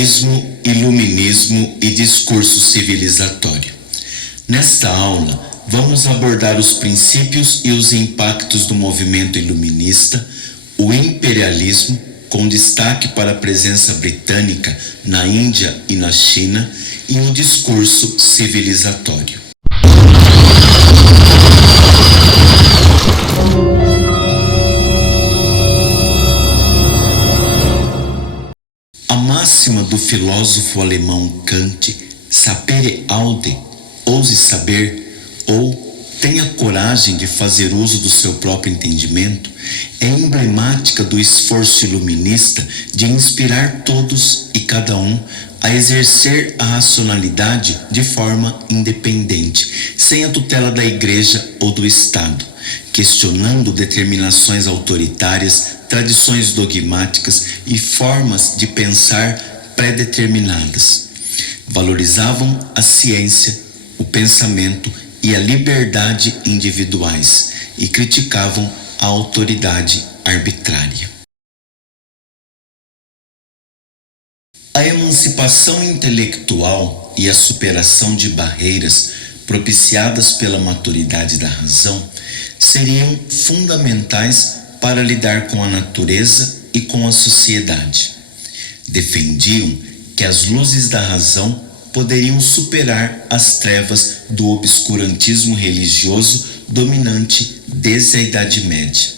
Imperialismo, iluminismo e discurso civilizatório. Nesta aula, vamos abordar os princípios e os impactos do movimento iluminista, o imperialismo, com destaque para a presença britânica na Índia e na China, e o discurso civilizatório. A máxima do filósofo alemão Kant, sapere aude, ouse saber, ou tenha coragem de fazer uso do seu próprio entendimento, é emblemática do esforço iluminista de inspirar todos e cada um a exercer a racionalidade de forma independente, sem a tutela da Igreja ou do Estado, questionando determinações autoritárias, tradições dogmáticas e formas de pensar pré-determinadas. Valorizavam a ciência, o pensamento e a liberdade individuais e criticavam a autoridade arbitrária. A emancipação intelectual e a superação de barreiras propiciadas pela maturidade da razão seriam fundamentais para lidar com a natureza e com a sociedade. Defendiam que as luzes da razão poderiam superar as trevas do obscurantismo religioso dominante desde a Idade Média.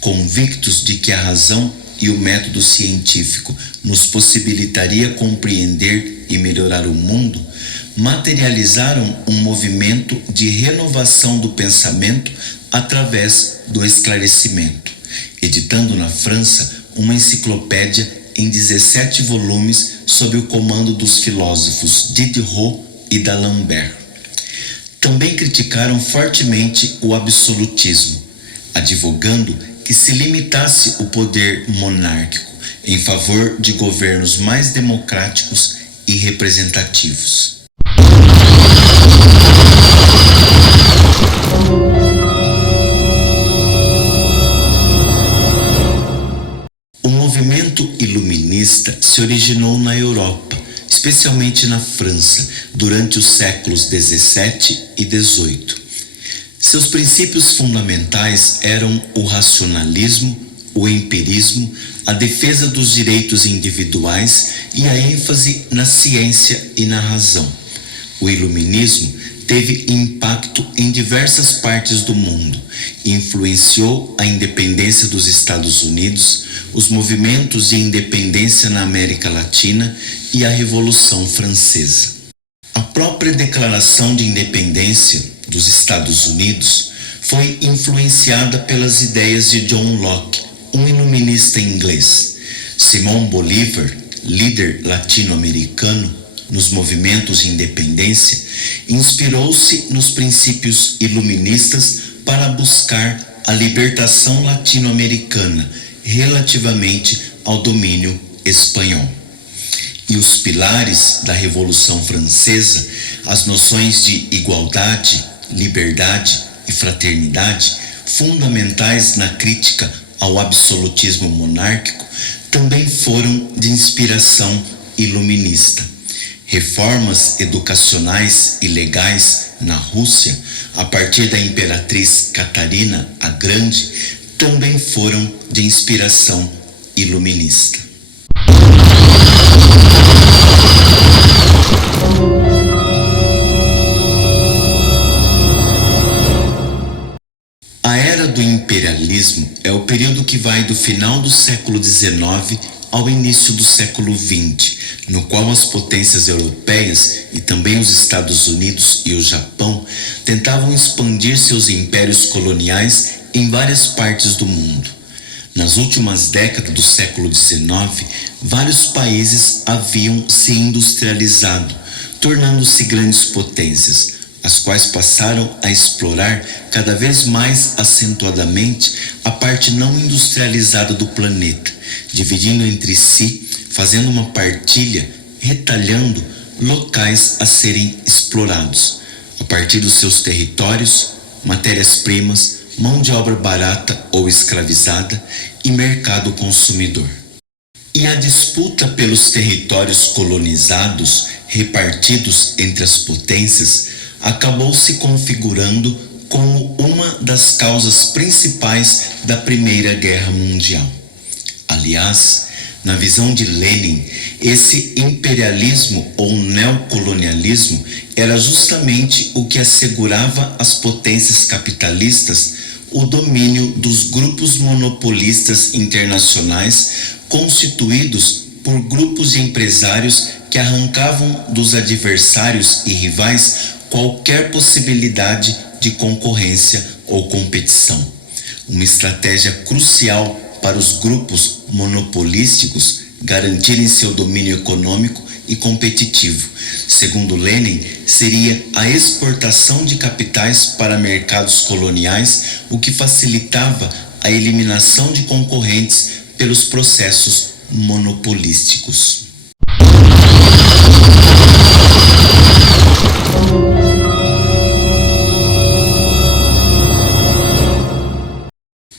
Convictos de que a razão e o método científico nos possibilitaria compreender e melhorar o mundo, materializaram um movimento de renovação do pensamento através do esclarecimento, editando na França uma enciclopédia em 17 volumes sob o comando dos filósofos Diderot e d'Alembert. Também criticaram fortemente o absolutismo, advogando que se limitasse o poder monárquico em favor de governos mais democráticos e representativos. O movimento iluminista se originou na Europa, especialmente na França, durante os séculos XVII e XVIII. Seus princípios fundamentais eram o racionalismo, o empirismo, a defesa dos direitos individuais e a ênfase na ciência e na razão. O iluminismo teve impacto em diversas partes do mundo e influenciou a independência dos Estados Unidos, os movimentos de independência na América Latina e a Revolução Francesa. A própria Declaração de Independência dos Estados Unidos foi influenciada pelas ideias de John Locke, um iluminista inglês. Simón Bolívar, líder latino-americano nos movimentos de independência, inspirou-se nos princípios iluministas para buscar a libertação latino-americana relativamente ao domínio espanhol. E os pilares da Revolução Francesa, as noções de igualdade, liberdade e fraternidade, fundamentais na crítica ao absolutismo monárquico, também foram de inspiração iluminista. Reformas educacionais e legais na Rússia, a partir da imperatriz Catarina a Grande, também foram de inspiração iluminista. A era do imperialismo é o período que vai do final do século XIX ao início do século XX, no qual as potências europeias e também os Estados Unidos e o Japão tentavam expandir seus impérios coloniais em várias partes do mundo. Nas últimas décadas do século XIX, vários países haviam se industrializado, tornando-se grandes potências, as quais passaram a explorar cada vez mais acentuadamente a parte não industrializada do planeta, dividindo entre si, fazendo uma partilha, retalhando locais a serem explorados, a partir dos seus territórios, matérias-primas, mão de obra barata ou escravizada e mercado consumidor. E a disputa pelos territórios colonizados, repartidos entre as potências, acabou se configurando como uma das causas principais da Primeira Guerra Mundial. Aliás, na visão de Lenin, esse imperialismo ou neocolonialismo era justamente o que assegurava às potências capitalistas o domínio dos grupos monopolistas internacionais constituídos por grupos de empresários que arrancavam dos adversários e rivais qualquer possibilidade de concorrência ou competição. Uma estratégia crucial para os grupos monopolísticos garantirem seu domínio econômico e competitivo. Segundo Lenin, seria a exportação de capitais para mercados coloniais, o que facilitava a eliminação de concorrentes pelos processos monopolísticos.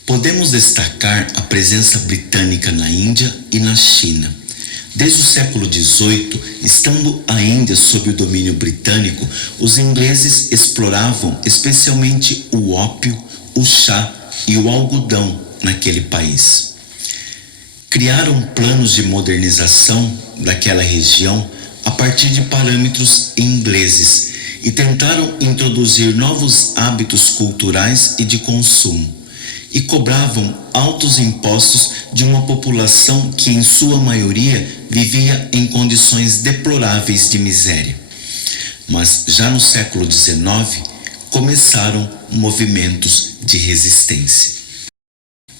Podemos destacar a presença britânica na Índia e na China. Desde o século XVIII, estando a Índia sob o domínio britânico, os ingleses exploravam especialmente o ópio, o chá e o algodão naquele país. Criaram planos de modernização daquela região a partir de parâmetros ingleses e tentaram introduzir novos hábitos culturais e de consumo. E cobravam altos impostos de uma população que, em sua maioria, vivia em condições deploráveis de miséria. Mas já no século XIX, começaram movimentos de resistência.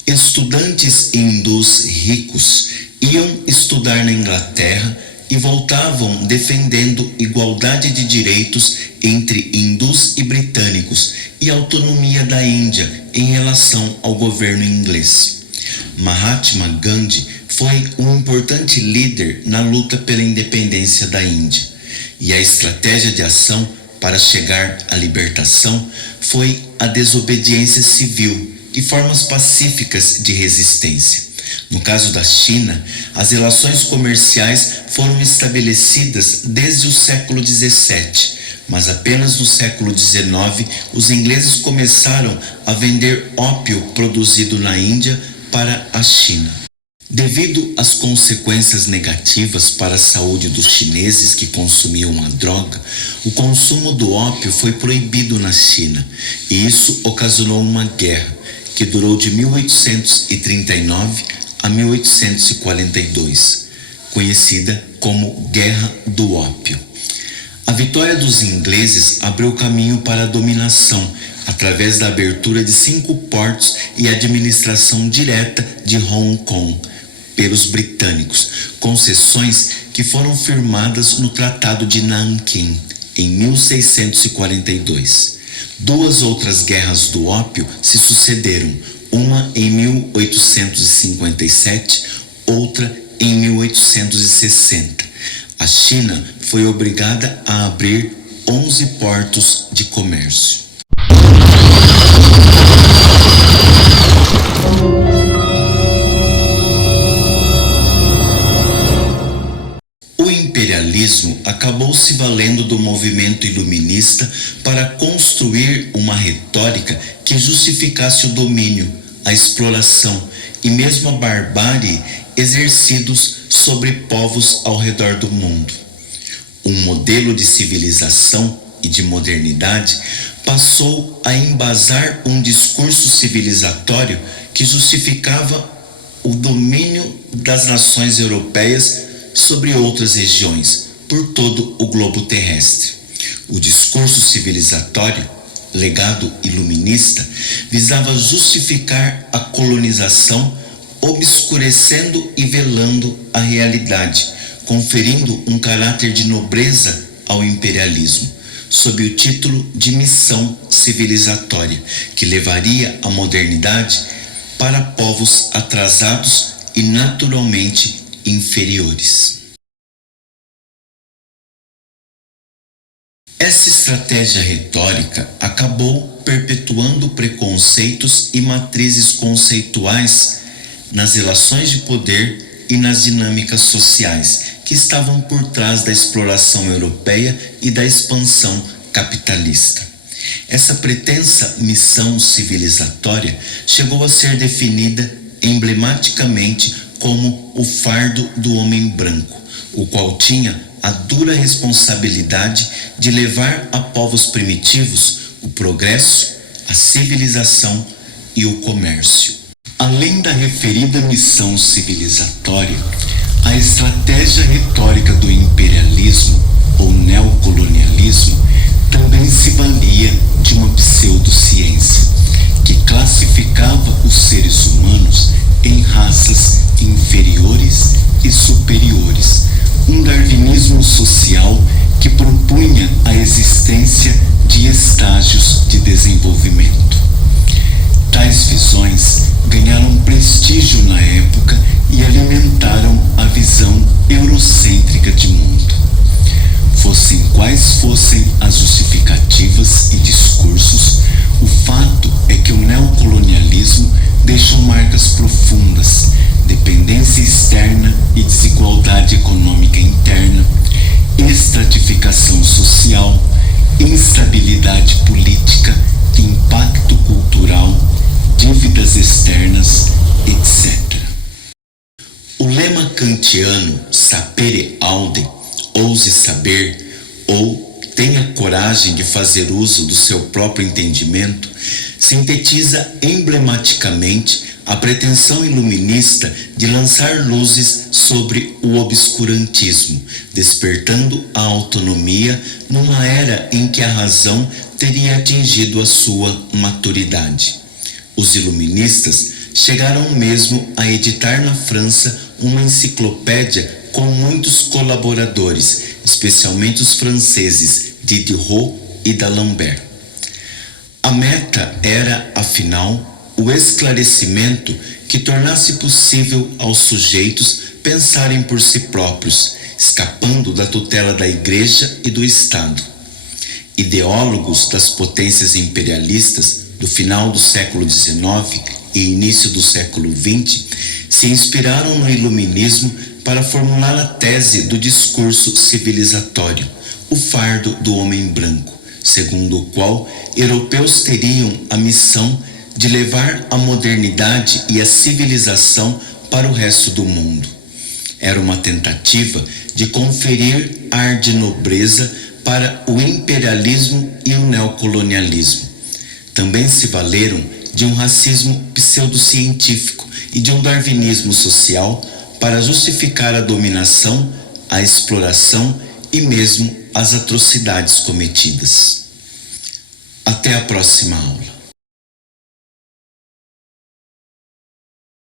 Estudantes hindus ricos iam estudar na Inglaterra e voltavam defendendo igualdade de direitos entre hindus e britânicos e autonomia da Índia em relação ao governo inglês. Mahatma Gandhi foi um importante líder na luta pela independência da Índia, e a estratégia de ação para chegar à libertação foi a desobediência civil e formas pacíficas de resistência. No caso da China, as relações comerciais foram estabelecidas desde o século XVII, mas apenas no século XIX os ingleses começaram a vender ópio produzido na Índia para a China. Devido às consequências negativas para a saúde dos chineses que consumiam a droga, o consumo do ópio foi proibido na China, e isso ocasionou uma guerra que durou de 1839 a 1842, conhecida como Guerra do Ópio. A vitória dos ingleses abriu caminho para a dominação através da abertura de 5 portos e administração direta de Hong Kong pelos britânicos, concessões que foram firmadas no Tratado de Nanquim em 1642. 2 outras guerras do ópio se sucederam, uma em 1857, outra em 1860. A China foi obrigada a abrir 11 portos de comércio. O imperialismo acabou se valendo do movimento iluminista para construir uma retórica que justificasse o domínio, a exploração e mesmo a barbárie exercidos sobre povos ao redor do mundo. Um modelo de civilização e de modernidade passou a embasar um discurso civilizatório que justificava o domínio das nações europeias sobre outras regiões por todo o globo terrestre. O discurso civilizatório, legado iluminista, visava justificar a colonização, obscurecendo e velando a realidade, conferindo um caráter de nobreza ao imperialismo, sob o título de missão civilizatória, que levaria a modernidade para povos atrasados e naturalmente inferiores. Essa estratégia retórica acabou perpetuando preconceitos e matrizes conceituais nas relações de poder e nas dinâmicas sociais que estavam por trás da exploração europeia e da expansão capitalista. Essa pretensa missão civilizatória chegou a ser definida emblematicamente como o fardo do homem branco, o qual tinha a dura responsabilidade de levar a povos primitivos o progresso, a civilização e o comércio. Além da referida missão civilizatória, a estratégia retórica do imperialismo ou neocolonialismo também se valia de uma pseudociência que classificava os seres humanos em raças inferiores e superiores, um darwinismo social que propunha a existência de estágios de desenvolvimento. Tais visões ganharam prestígio na época e alimentaram a visão eurocêntrica de mundo. Fossem quais fossem as justificativas e discursos, o fato é que o neocolonialismo deixou marcas profundas, dependência externa e desigualdade econômica interna, estratificação social, instabilidade política, impacto cultural, dívidas externas, etc. O lema kantiano sapere aude, ouse saber, ou tenha coragem de fazer uso do seu próprio entendimento, sintetiza emblematicamente a pretensão iluminista de lançar luzes sobre o obscurantismo, despertando a autonomia numa era em que a razão teria atingido a sua maturidade. Os iluministas chegaram mesmo a editar na França uma enciclopédia com muitos colaboradores, especialmente os franceses Diderot e d'Alembert. A meta era, afinal, o esclarecimento que tornasse possível aos sujeitos pensarem por si próprios, escapando da tutela da Igreja e do Estado. Ideólogos das potências imperialistas do final do século XIX e início do século XX se inspiraram no iluminismo para formular a tese do discurso civilizatório, o fardo do homem branco, segundo o qual europeus teriam a missão de levar a modernidade e a civilização para o resto do mundo. Era uma tentativa de conferir ar de nobreza para o imperialismo e o neocolonialismo. Também se valeram de um racismo pseudocientífico e de um darwinismo social para justificar a dominação, a exploração e mesmo as atrocidades cometidas. Até a próxima aula.